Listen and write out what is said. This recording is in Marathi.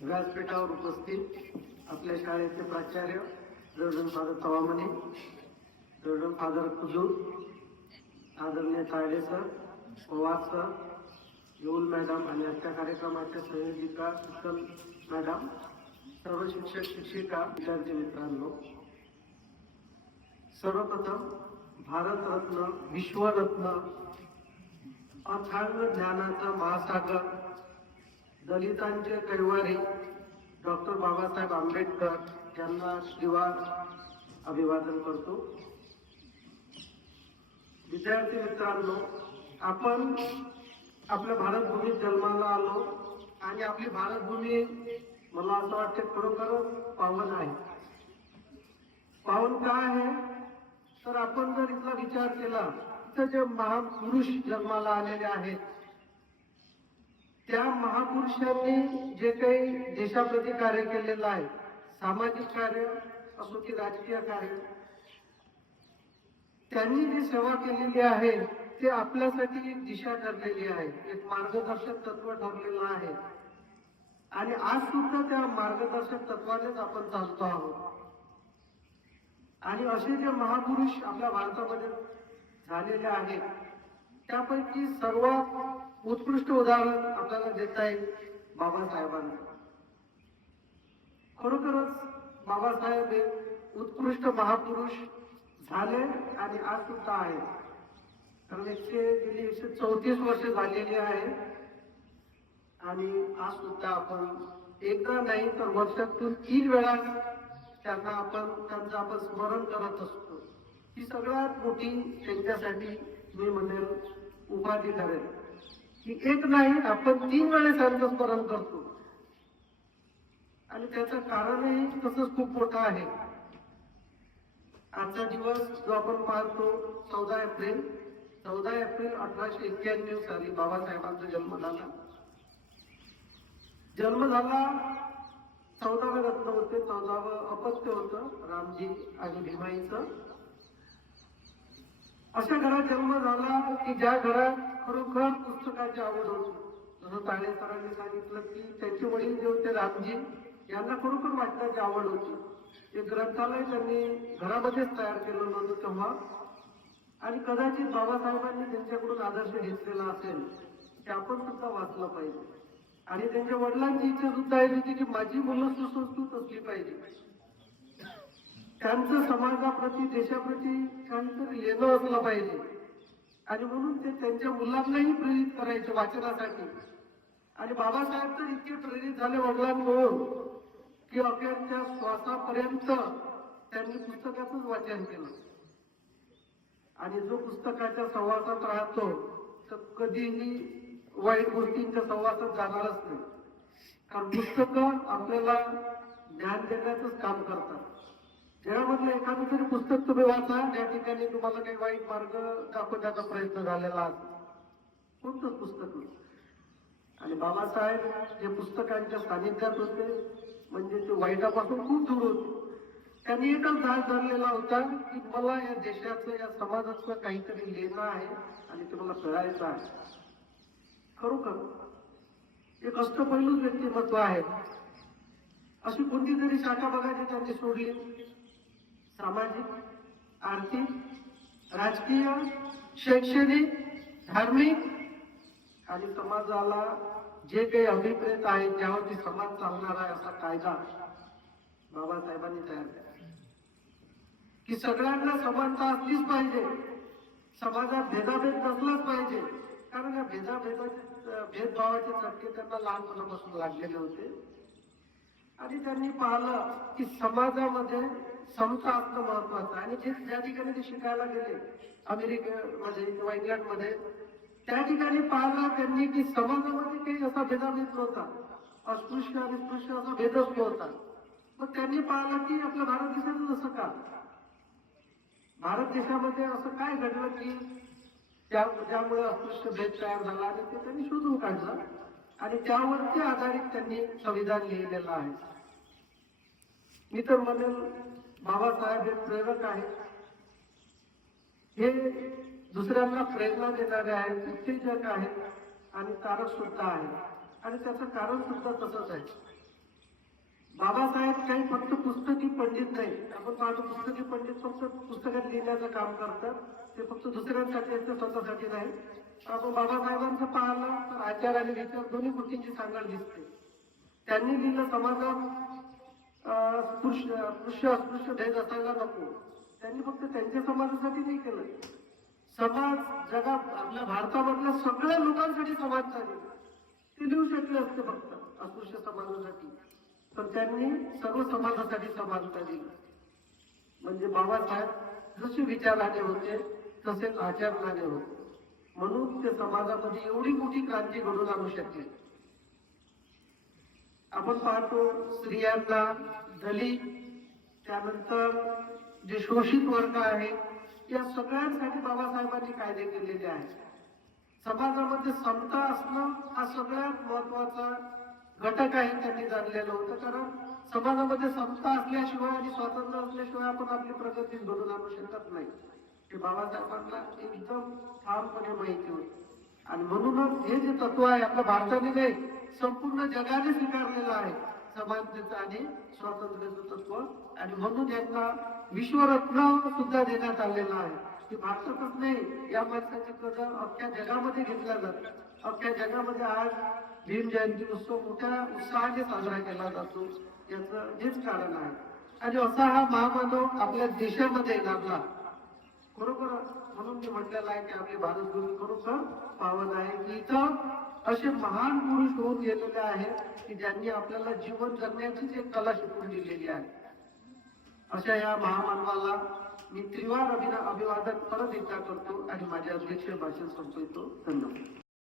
व्यासपीठावर उपस्थित आपल्या शाळेचे प्राचार्य reverend father Tawamane, reverend father Kujur, आदरणीय Tayade sir, Pawar sir, Yeul madam आणि आजच्या कार्यक्रमाच्या संयोजिका शीतल मॅडम, सर्व शिक्षक शिक्षिका, विद्यार्थी मित्रांनो, सर्वप्रथम भारतरत्न, विश्वरत्न, अथांग ज्ञानाचा महासागर, दलितांचे कैवारी डॉक्टर बाबासाहेब आंबेडकर यांना शिवार अभिवादन करतो. विद्यार्थी मित्रांनो, आपण आपल्या भारतभूमीत जन्माला आलो आणि आपली भारतभूमी मला असं वाटतं खरोखरच पावन आहे. पावन काय आहे तर आपण जर इथला विचार केला तर जे महापुरुष जन्माला आलेले आहेत त्या महापुरुषांनी जे काही देशाप्रती कार्य केलेलं आहे, सामाजिक कार्य असो की राजकीय कार्य, त्यांनी जी सेवा केलेली आहे ते आपल्यासाठी एक दिशा ठरलेली आहे, एक मार्गदर्शक तत्व ठरलेलं आहे आणि आज सुद्धा त्या मार्गदर्शक तत्वानेच आपण चालतो आहोत. आणि असे जे महापुरुष आपल्या भारतामध्ये झालेले आहेत त्यापैकी सर्वात उत्कृष्ट उदाहरण आपल्याला देता येईल बाबासाहेबांना. खरोखरच बाबासाहेब हे उत्कृष्ट महापुरुष झाले आणि आज सुद्धा आहे. कारण गेली 134 वर्ष झालेली आहे आणि आज सुद्धा आपण एकदा नाही तर वर्षातून 3 वेळा त्यांचं आपण स्मरण करत असतो. ही सगळ्यात मोठी त्यांच्यासाठी मी म्हणेल उपाधी ठरेल की एक नाही आपण 3 वेळेस त्यांचं स्मरण करतो आणि त्याचं कारणही तसंच खूप मोठं आहे. आजचा दिवस जो आपण पाहतो 14 एप्रिल 1891 साली बाबासाहेबांचा जन्म झाला. 14वे रत्न होते, 14वं अपत्य होतं रामजी आणि भीमाईचं. अशा घरात जन्म झाला की ज्या घरात खरोखर पुस्तकाची आवड होती. जसं ताळे सरांनी सांगितलं की त्यांचे वडील जे होते रामजी यांना खरोखर वाचनाची आवड होती. ते ग्रंथालय त्यांनी घरामध्येच तयार केलं नव्हतं तेव्हा आणि कदाचित बाबासाहेबांनी त्यांच्याकडून आदर्श घेतलेला असेल की आपण सुद्धा वाचलं पाहिजे. आणि त्यांच्या वडिलांची इच्छा सुद्धा आहे होती की माझी मुलं सुसंस्कृत असली पाहिजे. त्यांचं समाजाप्रती देशाप्रती काहीतरी लेणं असलं पाहिजे आणि म्हणून ते त्यांच्या मुलांनाही प्रेरित करायचे वाचनासाठी. आणि बाबासाहेब तर इतके प्रेरित झाले वडिलांकडून की अखेरच्या श्वासापर्यंत त्यांनी पुस्तकाचंच वाचन केलं. आणि जो पुस्तकाच्या सहवासात राहतो तर कधीही वाईट गोष्टींच्या सहवासात जाणारच नाही. कारण पुस्तकं आपल्याला ज्ञान देण्याचंच काम करतात. जगामधलं एखादं तरी पुस्तक तुम्ही वाचा ज्या ठिकाणी तुम्हाला काही वाईट मार्ग दाखवण्याचा प्रयत्न झालेला आहे, कोणतंच पुस्तक नाही. आणि बाबासाहेब जे पुस्तकांच्या सानिध्यात होते म्हणजे ते वाईटापासून खूप दूर होते. त्यांनी एकच धाड धरलेला होता की मला या देशाचं या समाजाचं काहीतरी लेणं आहे आणि ते मला कळायचं आहे. खरोखर एक अष्टपैलू व्यक्तिमत्व आहे. अशी कोणती तरी शाखा बघायची त्यांनी सोडली. सामाजिक, आर्थिक, राजकीय, शैक्षणिक, धार्मिक आणि समाजाला जे काही अभिप्रेत आहे त्यावरती समाज चालणार आहे असा कायदा बाबासाहेबांनी तयार केला की सगळ्यांना समानता असलीच पाहिजे, समाजात भेदाभेद नसलाच पाहिजे. कारण या भेदभावाचे चटके त्यांना लहानपणापासून लागलेले होते. आणि त्यांनी पाहिलं की समाजामध्ये समता असणं महत्वाचं आहे. आणि ज्या ठिकाणी ते शिकायला गेले अमेरिकेमध्ये किंवा इंग्लंडमध्ये त्या ठिकाणी पाहिलं त्यांनी की समाजामध्ये काही असा भेदाभेद नव्हता, अस्पृश्य आणि स्पृश्य असा भेदच नव्हता. मग त्यांनी पाहिलं की आपल्या भारत देशात असं का, भारत देशामध्ये असं काय घडलं की ज्यामुळे अस्पृश्य भेद तयार झाला आणि ते त्यांनी शोधून काढलं आणि त्यावरती आधारित त्यांनी संविधान लिहिलेलं आहे. मी तर म्हणेल बाबासाहेब हे प्रेरक आहेत, हे दुसऱ्यांना प्रेरणा देणारे आहेत, उत्तेजक आहेत आणि तारक सुद्धा आहे. आणि त्याचं कारण सुद्धा तसंच आहे. बाबासाहेब काही फक्त पुस्तकी पंडित नाही. आपण पाहतो पुस्तकी पंडित फक्त पुस्तकात लिहिण्याचं काम करतात, ते फक्त दुसऱ्यांसाठी असते, स्वतःसाठी नाही. आपण बाबासाहेबांचं पाहिलं तर आचार आणि विचार दोन्ही गोष्टींची सांगड दिसते. त्यांनी लिहिलं समाजात स्पृश्य अस्पृश्य भेद असायला नको. त्यांनी फक्त त्यांच्या समाजासाठी नाही केलं, समाज जगात आपल्या भारतामधल्या सगळ्या लोकांसाठी समाज चालेल ते लिहू शकले असते फक्त अस्पृश्य समाजासाठी, पण त्यांनी सर्व समाजासाठी समानता दिली. म्हणजे बाबासाहेब जसे विचाराने होते तसेच आचरणाने होते, म्हणून ते समाजामध्ये एवढी मोठी क्रांती घडवून आणू शकले. आपण पाहतो स्त्रियांना, दलित, त्यानंतर जे शोषित वर्ग आहे, या सगळ्यांसाठी बाबासाहेबांनी कायदे केलेले आहेत. समाजामध्ये समता असणं हा सगळ्यात महत्वाचा घटक आहे, त्यांनी जाणलेलं होतं. कारण समाजामध्ये समता असल्याशिवाय आणि स्वातंत्र्य असल्याशिवाय आपण आपली प्रगती घडवून आणू शकत नाही, हे बाबासाहेबांना एकदम ठामपणे माहिती होते. आणि म्हणूनच हे जे तत्व आहे आपल्या भारताने नाही, संपूर्ण जगाने स्वीकारलेलं आहे, समानतेचं आणि स्वातंत्र्याचं तत्व. आणि म्हणून यांना विश्वरत्न सुद्धा देण्यात आलेलं आहे, की भारतातच नाही, या माणसाची कदर अख्ख्या जगामध्ये घेतला जातो. अख्ख्या जगामध्ये आज भीम जयंती उत्सव मोठ्या उत्साहाने साजरा केला जातो, याचं हेच कारण आहे. आणि असा हा महामानव आपल्या देशामध्ये लाभला बरोबर. म्हणून मी म्हटलेलं आहे की आपली भारतभूमी खरोखर पावन आहे, की इथं असे महान पुरुष होऊन गेलेले आहेत की ज्यांनी आपल्याला जीवन जगण्याचीच एक कला शिकवून दिलेली आहे. अशा या महामानवाला मी त्रिवार अभिवादन परत एकदा करतो आणि माझे अध्यक्ष भाषण संपवतो. धन्यवाद.